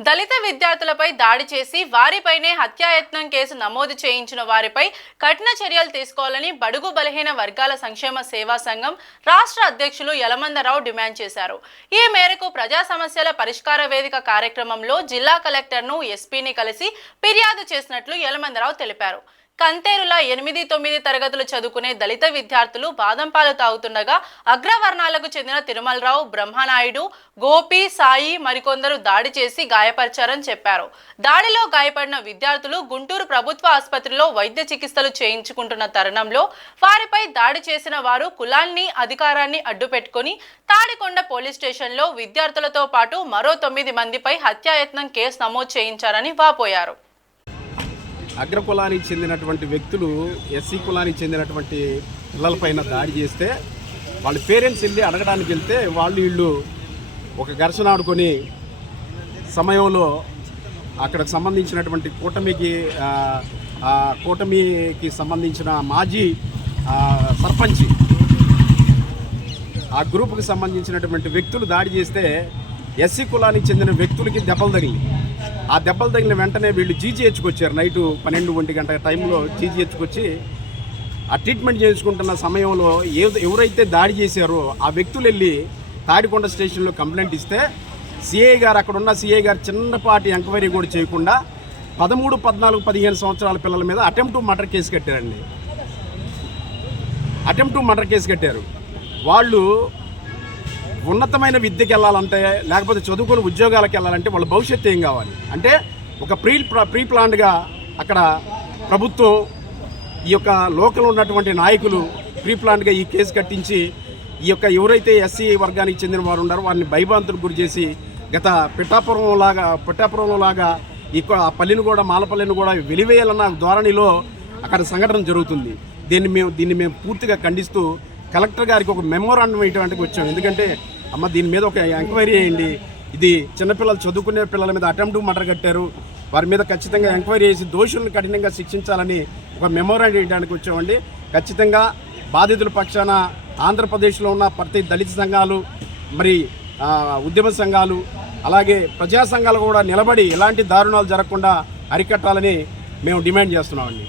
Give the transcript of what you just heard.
దళిత విద్యార్థులపై దాడి చేసి వారిపైనే హత్యాయత్నం కేసు నమోదు చేయించిన వారిపై కఠిన చర్యలు తీసుకోవాలని బడుగు బలహీన వర్గాల సంక్షేమ సేవా సంఘం రాష్ట్ర అధ్యక్షులు యలమందరావు డిమాండ్ చేశారు. ఈ మేరకు ప్రజా సమస్యల పరిష్కార వేదిక కార్యక్రమంలో జిల్లా కలెక్టర్ను ఎస్పీని కలిసి ఫిర్యాదు చేసినట్లు యలమందరావు తెలిపారు. కంతేరుల 8-9 తరగతులు చదువుకునే దళిత విద్యార్థులు బాదం పాలు తాగుతుండగా అగ్రవర్ణాలకు చెందిన తిరుమలరావు, బ్రహ్మనాయుడు, గోపి, సాయి మరికొందరు దాడి చేసి గాయపరిచారని చెప్పారు. దాడిలో గాయపడిన విద్యార్థులు గుంటూరు ప్రభుత్వ ఆసుపత్రిలో వైద్య చికిత్సలు చేయించుకుంటున్న తరుణంలో వారిపై దాడి చేసిన వారు కులాన్ని, అధికారాన్ని అడ్డుపెట్టుకుని తాడికొండ పోలీస్ స్టేషన్లో విద్యార్థులతో పాటు మరో 9 మందిపై హత్యాయత్నం కేసు నమోదు చేయించారని వాపోయారు. అగ్రకులానికి చెందినటువంటి వ్యక్తులు ఎస్సీ కులానికి చెందినటువంటి పిల్లలపైన దాడి చేస్తే వాళ్ళ పేరెంట్స్ వెళ్ళి అడగడానికి వెళ్తే వీళ్ళు ఒక ఘర్షణ ఆడుకొని సమయంలో అక్కడికి సంబంధించినటువంటి కూటమికి సంబంధించిన మాజీ సర్పంచ్ ఆ గ్రూపుకి సంబంధించినటువంటి వ్యక్తులు దాడి చేస్తే ఎస్సీ కులానికి చెందిన వ్యక్తులకి దెబ్బలు తగిలి ఆ దెబ్బలు తగిలిన వెంటనే వీళ్ళు జీజీహెచ్కి వచ్చారు. నైటు 12-1 గంట టైంలో జీజీహెచ్కి వచ్చి ఆ ట్రీట్మెంట్ చేసుకుంటున్న సమయంలో ఎవరైతే దాడి చేశారో ఆ వ్యక్తులు వెళ్ళి తాడికొండ స్టేషన్లో కంప్లైంట్ ఇస్తే సిఐ గారు అక్కడున్న సిఐ గారు చిన్నపాటి ఎంక్వైరీ కూడా చేయకుండా 13, 14, 15 సంవత్సరాల పిల్లల మీద అటెంప్ట్ మర్డర్ కేసు కట్టారండి. అటెంప్ట్ మర్డర్ కేసు కట్టారు. వాళ్ళు ఉన్నతమైన విద్యకి వెళ్ళాలంటే, లేకపోతే చదువుకుని ఉద్యోగాలకు వెళ్ళాలంటే వాళ్ళ భవిష్యత్తు ఏం కావాలి అంటే ఒక ప్రీ ప్లాన్డ్గా అక్కడ ప్రభుత్వం ఈ యొక్క లోకల్ ఉన్నటువంటి నాయకులు ప్రీ ప్లాన్డ్గా ఈ కేసు కట్టించి ఈ యొక్క ఎవరైతే ఎస్సీ వర్గానికి చెందిన వారు ఉన్నారో వారిని భయభ్రాంతులకు గురి చేసి గత పిఠాపురంలో లాగా ఈ పల్లిని కూడా మాలపల్లిని కూడా వెలివేయాలన్న ధోరణిలో అక్కడ సంఘటన జరుగుతుంది. దీన్ని మేము పూర్తిగా ఖండిస్తూ కలెక్టర్ గారికి ఒక మెమోరాండం వేయడానికి వచ్చాం. ఎందుకంటే అమ్మ దీని మీద ఒక ఎంక్వైరీ చేయండి, ఇది చిన్నపిల్లలు చదువుకునే పిల్లల మీద అటెంప్ట్ మర్డర్ కట్టారు, వారి మీద ఖచ్చితంగా ఎంక్వైరీ చేసి దోషులను కఠినంగా శిక్షించాలని ఒక మెమోరాండం వేయడానికి వచ్చామండి. ఖచ్చితంగా బాధితుల పక్షాన ఆంధ్రప్రదేశ్లో ఉన్న ప్రతి దళిత సంఘాలు, మరి ఉద్యమ సంఘాలు, అలాగే ప్రజా సంఘాలు కూడా నిలబడి ఎలాంటి దారుణాలు జరగకుండా అరికట్టాలని మేము డిమాండ్ చేస్తున్నామండి.